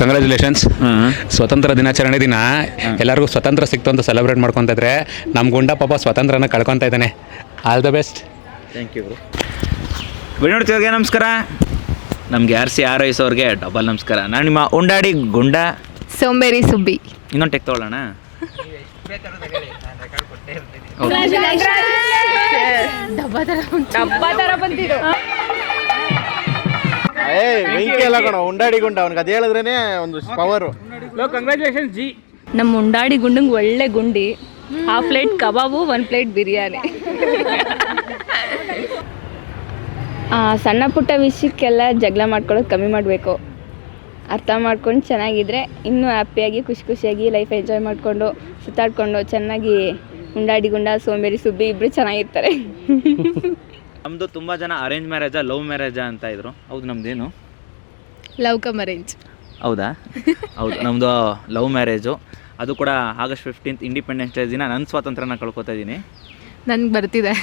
Congratulations. ಸ್ವತಂತ್ರ ದಿನಾಚರಣೆ ದಿನ ಎಲ್ಲರಿಗೂ ಸ್ವತಂತ್ರ ಸಿಕ್ತು ಅಂತ ಸೆಲೆಬ್ರೇಟ್ ಮಾಡ್ಕೊತಾ ಇದ್ರೆ ನಮ್ಮ ಗುಂಡ ಪಾಪ ಸ್ವತಂತ್ರನ ಕಳ್ಕೊತಾ ಇದ್ದಾನೆ. All the best. Thank you ಗುಂಡೋಡ್ತಿವ್ರಿಗೆ ನಮಸ್ಕಾರ. ನಮಗೆ RC ಅವ್ರಿಗೆ ಡಬಲ್ ನಮಸ್ಕಾರ. ನಾನು ನಿಮ್ಮ ಉಂಡಾಡಿ ಗುಂಡ ಸೋಂಬೇರಿ ಸುಬ್ಬಿ. ಇನ್ನೊಂದು ಟೆಕ್ ತೊಗೊಳ್ಳೋಣ. ಉಂಡಾಡಿ ಗುಂಡ ಅವ್ನಿಗೆ ಅದು ಹೇಳಿದ್ರೇನೆ ಒಂದು ಪವರು. Congratulation G. ನಮ್ಮ ಉಂಡಾಡಿ ಗುಂಡಂಗೆ ಒಳ್ಳೆ ಗುಂಡಿ. 1/2 ಪ್ಲೇಟ್ ಕಬಾಬು, 1 ಪ್ಲೇಟ್ ಬಿರಿಯಾನಿ. ಸಣ್ಣ ಪುಟ್ಟ ವಿಷಯಕ್ಕೆಲ್ಲ ಜಗಳ ಮಾಡ್ಕೊಳ್ಳೋದು ಕಮ್ಮಿ ಮಾಡಬೇಕು. ಅರ್ಥ ಮಾಡ್ಕೊಂಡು ಚೆನ್ನಾಗಿದ್ರೆ ಇನ್ನೂ ಹ್ಯಾಪಿಯಾಗಿ ಖುಷಿಯಾಗಿ ಲೈಫ್ ಎಂಜಾಯ್ ಮಾಡಿಕೊಂಡು ಸುತ್ತಾಡ್ಕೊಂಡು ಚೆನ್ನಾಗಿ ಉಂಡಾಡಿ ಗುಂಡ ಸೋಂಬೇರಿ ಸುಬ್ಬಿ ಇಬ್ಬರು ಚೆನ್ನಾಗಿರ್ತಾರೆ. ನಮ್ಮದು ತುಂಬ ಜನ ಅರೇಂಜ್ ಮ್ಯಾರೇಜಾ ಲವ್ ಮ್ಯಾರೇಜಾ ಅಂತ ಇದ್ರು. ಹೌದು, ನಮ್ಮದೇನು ಲವ್ ಕಮ್ ಅರೇಂಜ್. ಹೌದಾ? ಹೌದು, ನಮ್ಮದು ಲವ್ ಮ್ಯಾರೇಜು. ಅದು ಕೂಡ August 15th ಇಂಡಿಪೆಂಡೆನ್ಸ್ ಡೇ ದಿನ ನನ್ನ ಸ್ವಾತಂತ್ರ್ಯನ ಕಳ್ಕೊತಾ ಇದ್ದೀನಿ. ನನಗೆ ಬರ್ತಿದೆ.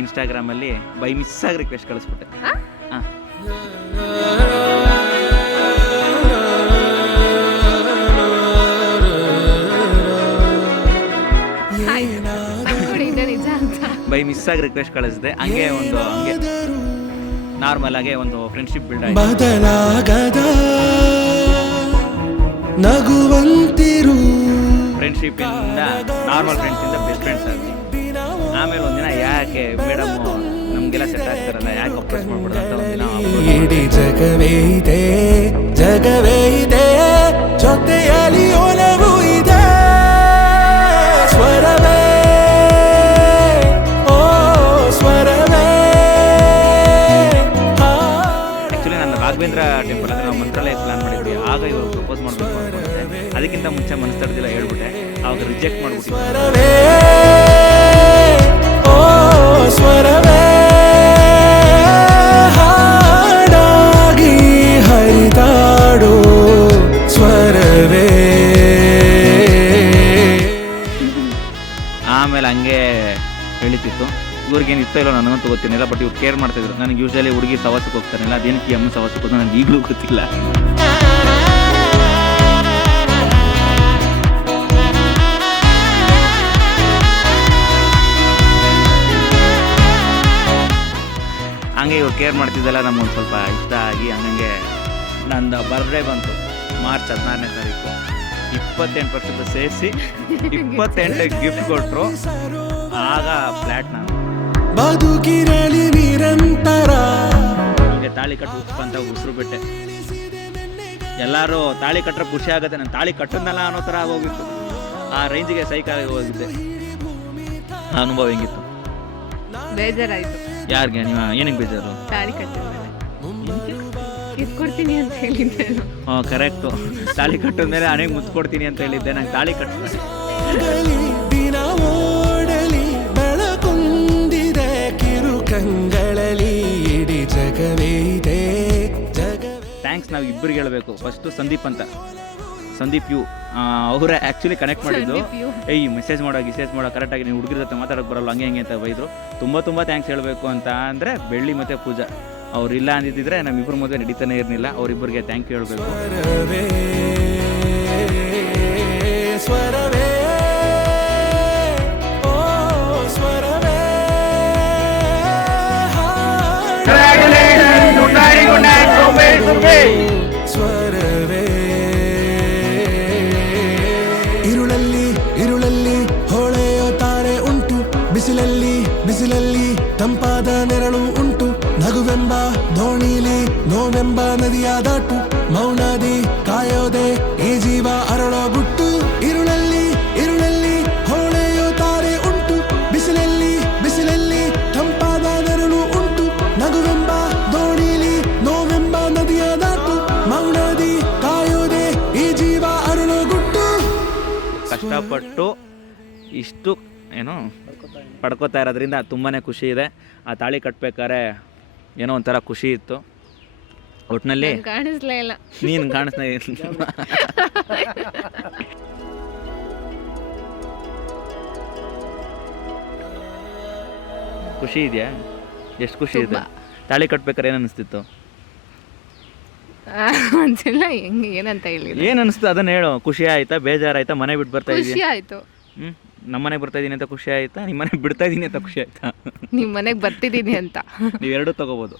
ಇನ್ಸ್ಟಾಗ್ರಾಮಲ್ಲಿ ಬೈ ಮಿಸ್ಸಾಗಿ ರಿಕ್ವೆಸ್ಟ್ ಕಳಿಸ್ಬಿಟ್ಟೆ. ಹಾಂ, ಬೈ ಮಿಸ್ಸಾಗಿ ರಿಕ್ವೆಸ್ಟ್ ಕಳಿಸಿದೆ. ಹಂಗೆ ನಾರ್ಮಲ್ ಆಗಿ ಒಂದು ಫ್ರೆಂಡ್ಶಿಪ್ ಬಿಲ್ಡ್ ಆಯ್ತು. ಫ್ರೆಂಡ್ಶಿಪ್ಪಿಂದ ನಾರ್ಮಲ್ ಫ್ರೆಂಡ್ಸಿಂದ ಬೆಸ್ಟ್ ಫ್ರೆಂಡ್ಸ್ ಆಗಿ ಆಮೇಲೆ ಒಂದಿನ ಯಾಕೆ ಮೇಡಮ್ ನಮಗೆಲ್ಲ ಸೆಟ್ ಆಗ್ತಾರಲ್ಲ, ಯಾಕೆ ಅಪ್ರೋಚ್ ಮಾಡ್ಬಿಡೋದು ಅಂತ ಒಂದಿನ ಇಡೀ ಜಗವೇ ಇದೆ ಜೊತೆಯಲ್ಲಿ ಒಲವು ಇದೆ ಸ್ವರವೇ ಓ ಸ್ವರವೇ. ಆ್ಯಕ್ಚುಲಿ ನಾನು ರಾಘವೇಂದ್ರ ಟೆಂಪಲ್ ಅಂದರೆ ನಾವು ಮಂತ್ರಾಲಯ ಪ್ಲಾನ್ ಮಾಡಿದ್ವಿ. ಆಗ ಇವರು ಪ್ರಪೋಸ್ ಮಾಡಬೇಕು ಅಂದ್ಕೊಂಡೆ. ಅದಕ್ಕಿಂತ ಮುಂಚೆ ಮನಸ್ಸು ತಡೆದಿಲ್ಲ ಹೇಳ್ಬಿಟ್ಟೆ. ಆವಾಗ ರಿಜೆಕ್ಟ್ ಮಾಡ್ಬಿಟ್ಟಿದ್ದೆ. ಸ್ವರವೇ ಹಾಡಾಗಿ ಹರಿದಾಡೋ ಸ್ವರವೇ. ಆಮೇಲೆ ಹಂಗೆ ಹೇಳಿತಿತ್ತು. ಇವ್ರಿಗೇನು ಇಷ್ಟ ಇಲ್ಲ ನನಗಂತೂ ಗೊತ್ತಿರಲಿಲ್ಲ. ಬಟ್ ಇವ್ರು ಕೇರ್ ಮಾಡ್ತಾಯಿದ್ರು. ನನಗೆ ಯೂಶ್ವಲಿ ಹುಡುಗಿ ಸವಾಸಕ್ಕೆ ಹೋಗ್ತಾರಲ್ಲ, ಅದೇನಕ್ಕೆ ಅಮ್ಮ ಸವಾಸಕ್ಕೆ ಹೋದ ನನಗೆ ಈಗಲೂ ಗೊತ್ತಿಲ್ಲ. ಹಂಗೆ ಇವ್ರು ಕೇರ್ ಮಾಡ್ತಿದ್ದಲ್ಲ, ನಮಗೊಂದು ಸ್ವಲ್ಪ ಇಷ್ಟ ಆಗಿ ಹಂಗೆ ನಂದು ಬರ್ಡೇ ಬಂತು ಮಾರ್ಚ್ 16ನೇ ತಾರೀಕು. 28% ಸೇರಿಸಿ 28 ಗಿಫ್ಟ್ ಕೊಟ್ಟರು. ಆಗ ಫ್ಲ್ಯಾಟ್ ನಾನು ಬದುಕಿರಲಿ ನಿರಂತರ ನಮಗೆ ತಾಳಿ ಕಟ್ಟು ಉತ್ಪ ಅಂತ ಉಸಿರು ಬಿಟ್ಟೆ. ಎಲ್ಲರೂ ತಾಳಿ ಕಟ್ಟರೆ ಖುಷಿ ಆಗುತ್ತೆ, ನಾನು ತಾಳಿ ಕಟ್ಟೋದಲ್ಲ ಅನ್ನೋ ಥರ ಆಗೋಗಿತ್ತು. ಆ ರೇಂಜಿಗೆ ಸೈಕಾಗಿ ಹೋಗಿದ್ದೆ. ಆ ಅನುಭವ ಹೆಂಗಿತ್ತು? ಬೇಜಾರಾಯಿತು. ಯಾರಿಗೆ? ನೀವು ಏನಕ್ಕೆ ಬೇಜಾರು? ತಾಳಿ ಕಟ್ಟಿದ್ಮೇಲೆ ಕೊಡ್ತೀನಿ ಅಂತ ಹೇಳಿದ್ದೆ. ಹಾಂ, ಕರೆಕ್ಟು. ತಾಳಿ ಕಟ್ಟಿದ್ಮೇಲೆ ಹಣೆಗೆ ಮುತ್ತು ಕೊಡ್ತೀನಿ ಅಂತ ಹೇಳಿದ್ದೆ. ನಂಗೆ ತಾಳಿ ಕಟ್ಟ ದಿನ ಓಡಲಿ ಬೆಳಕೊಂದಿದೆ ಕಿರು ಕಂಗಳಲ್ಲಿ ಇಡೀ ಜಗವೇ ಇದೆ ಜಗವೇ. ಥ್ಯಾಂಕ್ಸ್ ನಾವು ಇಬ್ಬರಿಗೆ ಹೇಳಬೇಕು. ಫಸ್ಟು ಸಂದೀಪ್ ಅಂತ, ಸಂದೀಪ್ ಯು ಅವರೇ ಆ್ಯಕ್ಚುಲಿ ಕನೆಕ್ಟ್ ಮಾಡಿದ್ದು. ಮೆಸೇಜ್ ಮಾಡೋ ಕರೆಕ್ಟಾಗಿ ನೀವು ಹುಡುಗಿರ ಜೊತೆ ಮಾತಾಡೋಕ್ಕೆ ಬರಲ್ಲ ಹಂಗೆ ಹಂಗೆ ಅಂತ ಬೈದರು. ತುಂಬ ಥ್ಯಾಂಕ್ಸ್ ಹೇಳಬೇಕು ಅಂತ ಅಂದರೆ ಬೆಳ್ಳಿ ಮತ್ತು ಪೂಜಾ ಅವ್ರು ಇಲ್ಲ ಅಂದಿದ್ದರೆ ನಮ್ಮಿಬ್ಬರು ಮದುವೆ ನಡೀತಾನೆ ಇರಲಿಲ್ಲ. ಅವರಿಬ್ಬರಿಗೆ ಥ್ಯಾಂಕ್ ಯು ಹೇಳಬೇಕು. ಸ್ವರವೇ ಓ ಸ್ವರವೇ ಸ್ವರವೇ. ಇರುಳಲ್ಲಿ ಹೊಳೆಯೋ ತಾರೆ ಉಂಟು, ಬಿಸಿಲಲ್ಲಿ ತಂಪಾದ ನೆರಳು ಉಂಟು. ನಗುವೆಂಬ ದೋಣಿಲಿ ನೋವೆಂಬ ನದಿಯ ದಾಟು, ಮೌನದಿ ಕಾಯೋದೆ ಈ ಜೀವ ಅರಳೋ ಗುಟ್ಟು. ಇರುಳಲ್ಲಿ ಹೊಳೆಯೋ ತಾರೆ ಉಂಟು, ಬಿಸಿಲಲ್ಲಿ ತಂಪಾದ ನೆರಳು ಉಂಟು. ನಗುವೆಂಬ ದೋಣಿಲಿ ನೋವೆಂಬ ನದಿಯ ದಾಟು, ಮೌನದಿ ಕಾಯೋದೆ ಈ ಜೀವ ಅರಳೋ ಗುಟ್ಟು. ಕಷ್ಟಪಟ್ಟು ಇಷ್ಟು ಏನೋ ಪಡ್ಕೋತಾ ಇರೋದ್ರಿಂದ ತುಂಬಾ ಖುಷಿ ಇದೆ. ಆ ತಾಳಿ ಕಟ್ಬೇಕಾದ್ರೆ ಏನೋ ಒಂಥರ ಖುಷಿ ಇತ್ತು. ಒಟ್ಟಿನಲ್ಲಿ ಕಾಣಿಸ್ಲೇ ಇಲ್ಲ. ನೀನು ಕಾಣಿಸ್ತಾ ಖುಷಿ ಇದೆಯಾ? ಎಷ್ಟು ಖುಷಿ ಇದೆ? ತಾಳಿ ಕಟ್ಬೇಕಾದ್ರೆ ಏನು ಅನಿಸ್ತಿತ್ತು? ಅನ್ಸಿಲ್ಲ ಹೆಂಗೆ ಏನಂತ ಹೇಳಿಲ್ಲ. ಏನು ಅನಿಸ್ತು ಅದನ್ನ ಹೇಳು. ಖುಷಿ ಆಯ್ತಾ, ಬೇಜಾರಾಯ್ತಾ, ಮನೆ ಬಿಟ್ಟು ಬರ್ತಾ ಖುಷಿ ಇದೀಯಾ? ಆಯಿತು. ನಮ್ಮ ಮನೆಗೆ ಬರ್ತಾ ಇದೀನಿ ಅಂತ ಖುಷಿ ಆಯ್ತಾ, ನಿಮ್ಮ ಮನೆಗೆ ಬಿಡ್ತಾ ಇದೀನಿ ಅಂತ ಖುಷಿ ಆಯ್ತಾ? ನಿಮ್ಮ ಮನೆಗೆ ಬರ್ತಿದ್ದೀನಿ ಅಂತ. ನೀವೆರಡೂ ತಗೋಬೋದು.